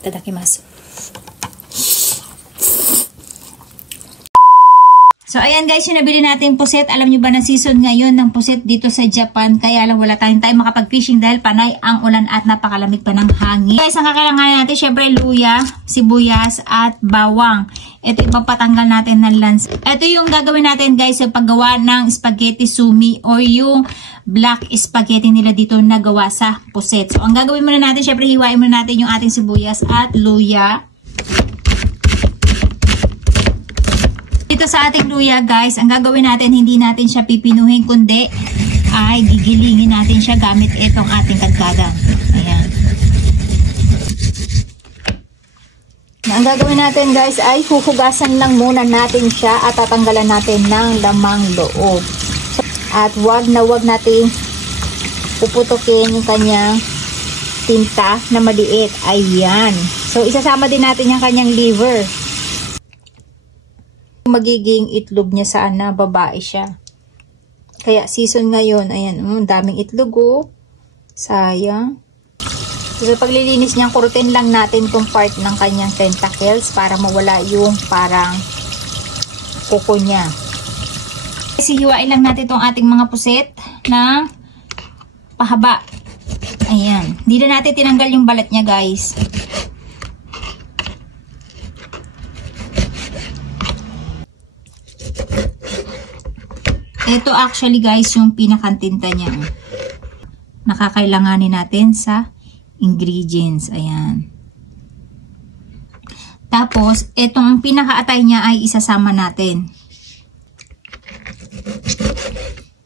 Itadakimasu. So, ayan guys, yung nabili natin puset. Alam nyo ba na season ngayon ng puset dito sa Japan? Kaya lang wala tayong time makapag-fishing dahil panay ang ulan at napakalamig pa ng hangin. Guys, ang kakailangan natin, syempre luya, sibuyas, at bawang. Ito yung papatanggal natin ng lance. Ito yung gagawin natin guys, yung paggawa ng spaghetti sumi or yung black spaghetti nila dito na gawa sa puset. So, ang gagawin muna natin, syempre hiwain muna natin yung ating sibuyas at luya. Dito sa ating luya guys, ang gagawin natin, hindi natin siya pipinuhin kundi ay gigilingin natin siya gamit itong ating kadkadan. Ayan. Ang gagawin natin guys ay huhugasan lang muna natin siya at tatanggalan natin ng lamang loob. At wag natin puputukin yung kanyang tinta na maliit. Ayan. So isasama din natin yung kanyang liver. Magiging itlog niya saan na babae siya. Kaya season ngayon, ayan, daming itlog oh. Sayang. So paglilinis niya, kurutin lang natin tong part ng kanyang tentacles para mawala yung parang kuko niya. Kasi hiwain lang natin tong ating mga puset na pahaba. Ayan. Hindi na natin tinanggal yung balat niya guys. Ito actually guys yung pinakantinta niya. Nakakailanganin natin sa ingredients. Ayan. Tapos, itong pinakaatay niya ay isasama natin.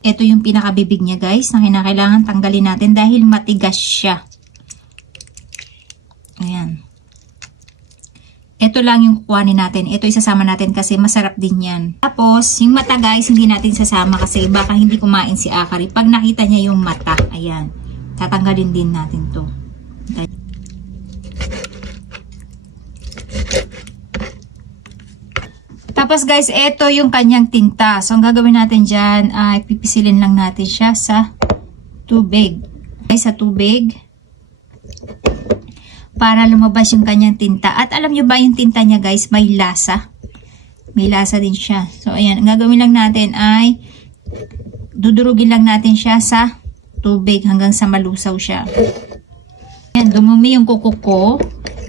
Ito yung pinakabibig niya guys na kinakailangan tanggalin natin dahil matigas siya. Ayan. Ito lang yung kukuhanin natin. Ito isasama natin kasi masarap din yan. Tapos, yung mata guys, hindi natin sasama kasi baka hindi kumain si Akari. Pag nakita niya yung mata, ayan, tatanggalin din natin to. Tapos guys, ito yung kanyang tinta. So, ang gagawin natin dyan ay pipisilin lang natin siya sa tubig. Sa tubig. Para lumabas yung kanyang tinta. At alam nyo ba yung tinta niya guys, may lasa. May lasa din siya. So ayan, ang gagawin lang natin ay dudurugin lang natin siya sa tubig hanggang sa malusaw siya. Ayan, dumumi yung kuko ko.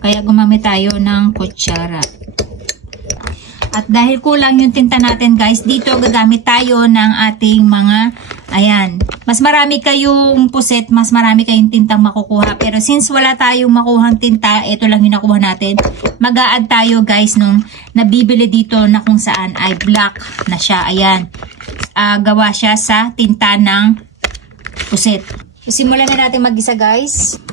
Kaya gumamit tayo ng kutsara. At dahil kulang yung tinta natin guys, dito gagamit tayo ng ating mga, ayan, mas marami kayong puset, mas marami kayong tintang makukuha. Pero since wala tayong makuhang tinta, ito lang yung nakuha natin. Mag-a-add tayo guys nung nabibili dito na kung saan ay black na siya. Ayan, gawa siya sa tinta ng puset. So, simulan na natin mag-isa guys.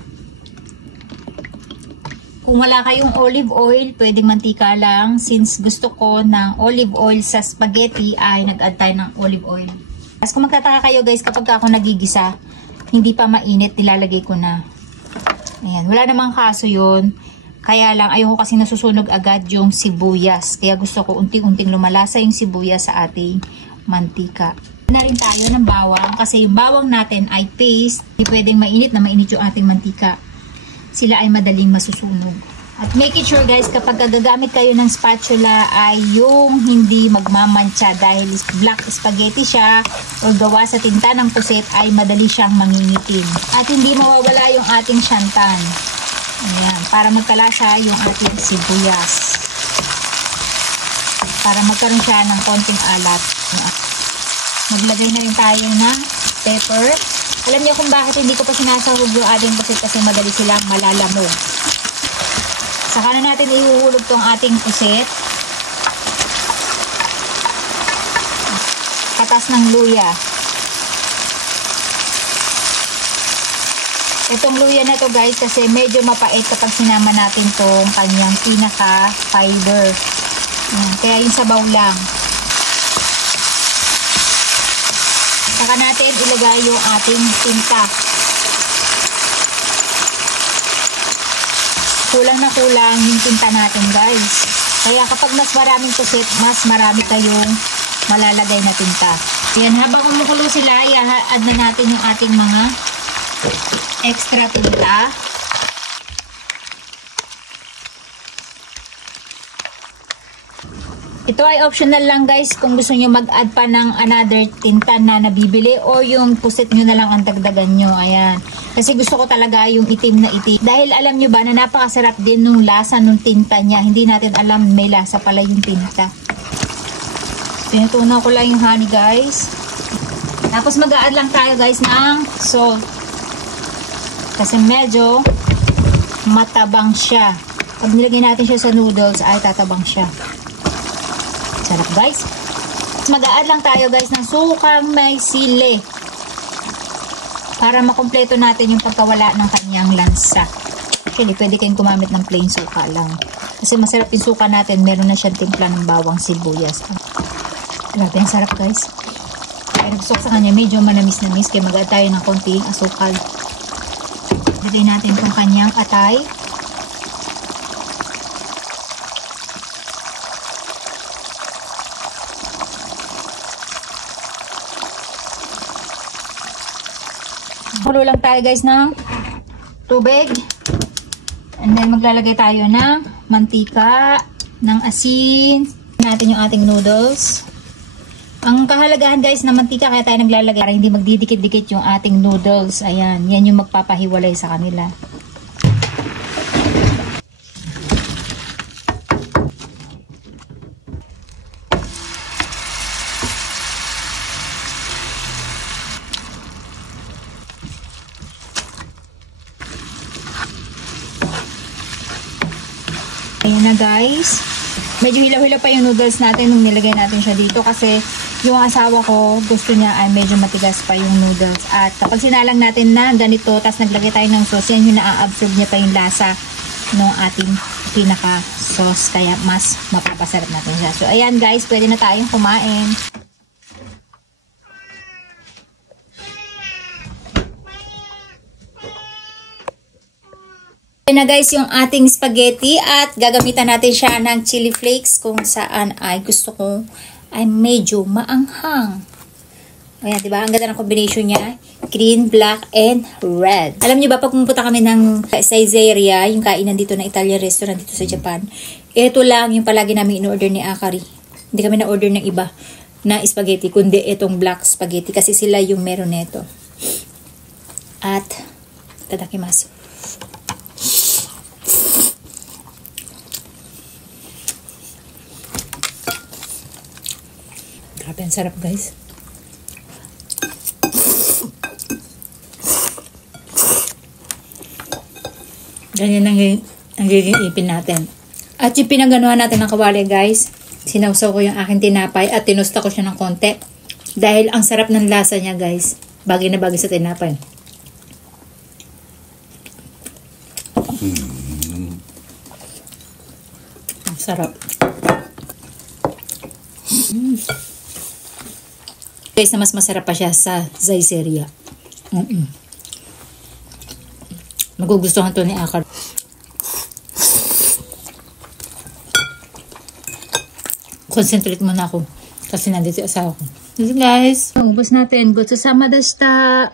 Kung wala kayong olive oil, pwedeng mantika lang. Since gusto ko ng olive oil sa spaghetti, ay nag-add tayo ng olive oil. Tapos kung magtataka kayo guys, kapag ako nagigisa, hindi pa mainit, nilalagay ko na. Ayan, wala namang kaso yun. Kaya lang, ayoko kasi nasusunog agad yung sibuyas. Kaya gusto ko unting-unting lumalasa yung sibuyas sa ating mantika. Na rin tayo ng bawang, kasi yung bawang natin ay paste. Hindi pwedeng mainit na mainit yung ating mantika. Sila ay madaling masusunog. At make it sure guys, kapag gagamit kayo ng spatula ay yung hindi magmamantsa dahil black spaghetti siya o gawa sa tinta ng puset ay madali siyang mangingitim. At hindi mawawala yung ating shantan. Ayan, para magkalasa yung ating sibuyas. Para magkaroon siya ng konting alat. Maglagay na rin tayo ng pepper. Alam niyo kung bakit hindi ko pa sinasahog yung ating puset kasi madali silang malalamog. Saka na natin ihuhulog tong ating puset. Katas ng luya. Itong luya na to guys kasi medyo mapait kapag sinama natin tong kanyang pinaka-fiber. Kaya yung sabaw lang. Saka natin ilagay yung ating tinta. Kulang na kulang yung tinta natin guys. Kaya kapag mas maraming puset, mas marami kayong malalagay na tinta. Ayan, habang kumukulo sila, i-add na natin yung ating mga extra tinta. Ito ay optional lang guys kung gusto nyo mag-add pa ng another tinta na nabibili o yung puset nyo na lang ang dagdagan nyo. Ayan. Kasi gusto ko talaga yung itim na itim. Dahil alam nyo ba na napakasarap din nung lasa nung tinta niya. Hindi natin alam may lasa pala yung tinta. Pinutunaw ko lang yung honey guys. Tapos mag-a-add lang tayo guys ng salt. Kasi medyo matabang siya. Pag nilagay natin siya sa noodles ay tatabang siya. Sarap guys. Mag-a-add lang tayo guys ng sukang may sili. Para makumpleto natin yung pagkawala ng kanyang lansa. Actually, pwede kayong gumamit ng plain suka lang. Kasi masarap yung suka natin. Meron na siyang timpla ng bawang sibuyas. Grabe, ang sarap guys. Pero gusto ko sa kanya medyo manamis-namis. Kaya mag-add tayo ng konting asukal. Lagay natin itong kanyang atay. Kulo lang tayo guys ng tubig. And then maglalagay tayo ng mantika, ng asin. Natin yung ating noodles. Ang kahalagahan guys na mantika kaya tayo naglalagay para hindi magdidikit-dikit yung ating noodles. Ayan, yan yung magpapahiwalay sa kanila. Ayan na guys. Medyo hilaw-hilaw pa yung noodles natin nung nilagay natin siya dito kasi yung asawa ko gusto niya ay medyo matigas pa yung noodles. At kapag sinalang natin na ganito, tapos naglagay tayo ng sauce, yan yung na-absorb niya pa yung lasa ng ating pinaka-sauce. Kaya mas mapapasarap natin siya. So ayan guys, pwede na tayong kumain. Ayan na guys yung ating spaghetti at gagamitan natin siya ng chili flakes kung saan ay gusto ko ay medyo maanghang. Ayan, diba? Ang ganda ng combination niya. Green, black, and red. Alam niyo ba, pag pumunta kami ng Saizeriya, yung kainan dito na Italian restaurant dito sa Japan, ito lang yung palagi namin in-order ni Akari. Hindi kami na-order ng iba na spaghetti, kundi itong black spaghetti kasi sila yung meron nito. At, tadakimasu. Grabe, ang sarap guys. Ganyan ang giging ipin natin. At yung pinaganuhan natin ng kawali guys, sinawsaw ko yung aking tinapay at tinusta ko siya ng konti. Dahil ang sarap ng lasa niya guys. Bagay na bagay sa tinapay. Ang sarap. Guys, na mas masarap pa siya sa Saizeriya. Magugustuhan to ni Akar. Concentrate muna ako kasi nandito yung asawa ko. Guys, ubos natin. Gotsusama deshita.